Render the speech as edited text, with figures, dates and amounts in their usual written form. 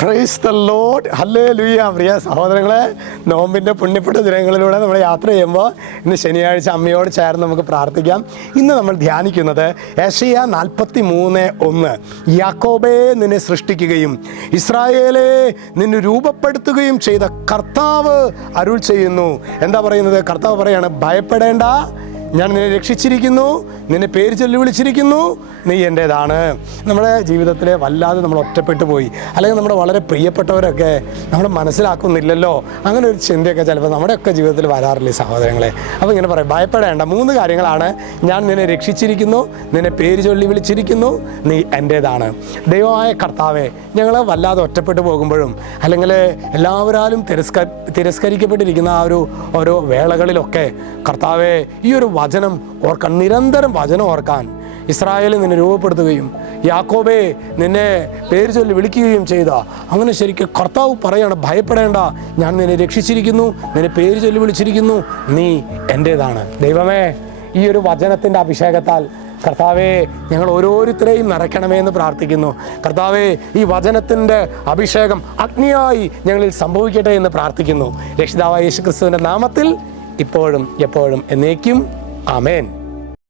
Price the Lord, hallelujah. പ്രിയ സഹോദരങ്ങളെ, നോമ്പിൻ്റെ പുണ്യപ്പെട്ട ദിനങ്ങളിലൂടെ നമ്മൾ യാത്ര ചെയ്യുമ്പോൾ ഇന്ന് ശനിയാഴ്ച അമ്മയോട് ചേർന്ന് നമുക്ക് പ്രാർത്ഥിക്കാം. ഇന്ന് നമ്മൾ ധ്യാനിക്കുന്നത് യെശയ്യാ 43:1. യാക്കോബേ, നിന്നെ സൃഷ്ടിക്കുകയും ഇസ്രായേലേ, നിന്നെ രൂപപ്പെടുത്തുകയും ചെയ്ത കർത്താവ് അരുൾ ചെയ്യുന്നു. എന്താ പറയുന്നത്? കർത്താവ് പറയാണ്, ഭയപ്പെടേണ്ട, ഞാൻ നിന്നെ രക്ഷിച്ചിരിക്കുന്നു, നിന്നെ പേര് ചൊല്ലി വിളിച്ചിരിക്കുന്നു, നീ എൻ്റേതാണ്. നമ്മുടെ ജീവിതത്തിൽ വല്ലാതെ നമ്മൾ ഒറ്റപ്പെട്ടു പോയി, അല്ലെങ്കിൽ നമ്മുടെ വളരെ പ്രിയപ്പെട്ടവരൊക്കെ നമ്മൾ മനസ്സിലാക്കുന്നില്ലല്ലോ, അങ്ങനെ ഒരു ചിന്തയൊക്കെ ചിലപ്പോൾ നമ്മുടെയൊക്കെ ജീവിതത്തിൽ വരാറില്ലേ സഹോദരങ്ങളെ? അപ്പോൾ ഇങ്ങനെ പറയും, ഭയപ്പെടേണ്ട. 3 കാര്യങ്ങളാണ്. ഞാൻ നിന്നെ രക്ഷിച്ചിരിക്കുന്നു, നിന്നെ പേര് ചൊല്ലി വിളിച്ചിരിക്കുന്നു, നീ എൻ്റേതാണ്. ദൈവമായ കർത്താവെ, ഞങ്ങൾ വല്ലാതെ ഒറ്റപ്പെട്ടു പോകുമ്പോഴും അല്ലെങ്കിൽ എല്ലാവരാലും തിരസ്കരിക്കപ്പെട്ടിരിക്കുന്ന ആ ഓരോ വേളകളിലൊക്കെ കർത്താവെ, ഈ ഒരു വചനം ഓർക്കാൻ, നിരന്തരം വചനം ഓർക്കാൻ, ഇസ്രായേലിൽ നിന്നെ രൂപപ്പെടുത്തുകയും യാക്കോബേ നിന്നെ പേര് ചൊല്ലി വിളിക്കുകയും ചെയ്ത, അങ്ങനെ ശരിക്കും കർത്താവ് പറയാണ്, ഭയപ്പെടേണ്ട, ഞാൻ നിന്നെ രക്ഷിച്ചിരിക്കുന്നു, നിന്നെ പേര് ചൊല്ലി വിളിച്ചിരിക്കുന്നു, നീ എൻ്റേതാണ്. ദൈവമേ, ഈ ഒരു വചനത്തിൻ്റെ അഭിഷേകത്താൽ കർത്താവേ, ഞങ്ങൾ ഓരോരുത്തരെയും നിറയ്ക്കണമേ എന്ന് പ്രാർത്ഥിക്കുന്നു. കർത്താവേ, ഈ വചനത്തിൻ്റെ അഭിഷേകം അഗ്നിയായി ഞങ്ങളിൽ സംഭവിക്കട്ടെ എന്ന് പ്രാർത്ഥിക്കുന്നു. രക്ഷിതാവായ യേശുക്രിസ്തുവിൻ്റെ നാമത്തിൽ ഇപ്പോഴും എപ്പോഴും എന്നേക്കും ആമേൻ.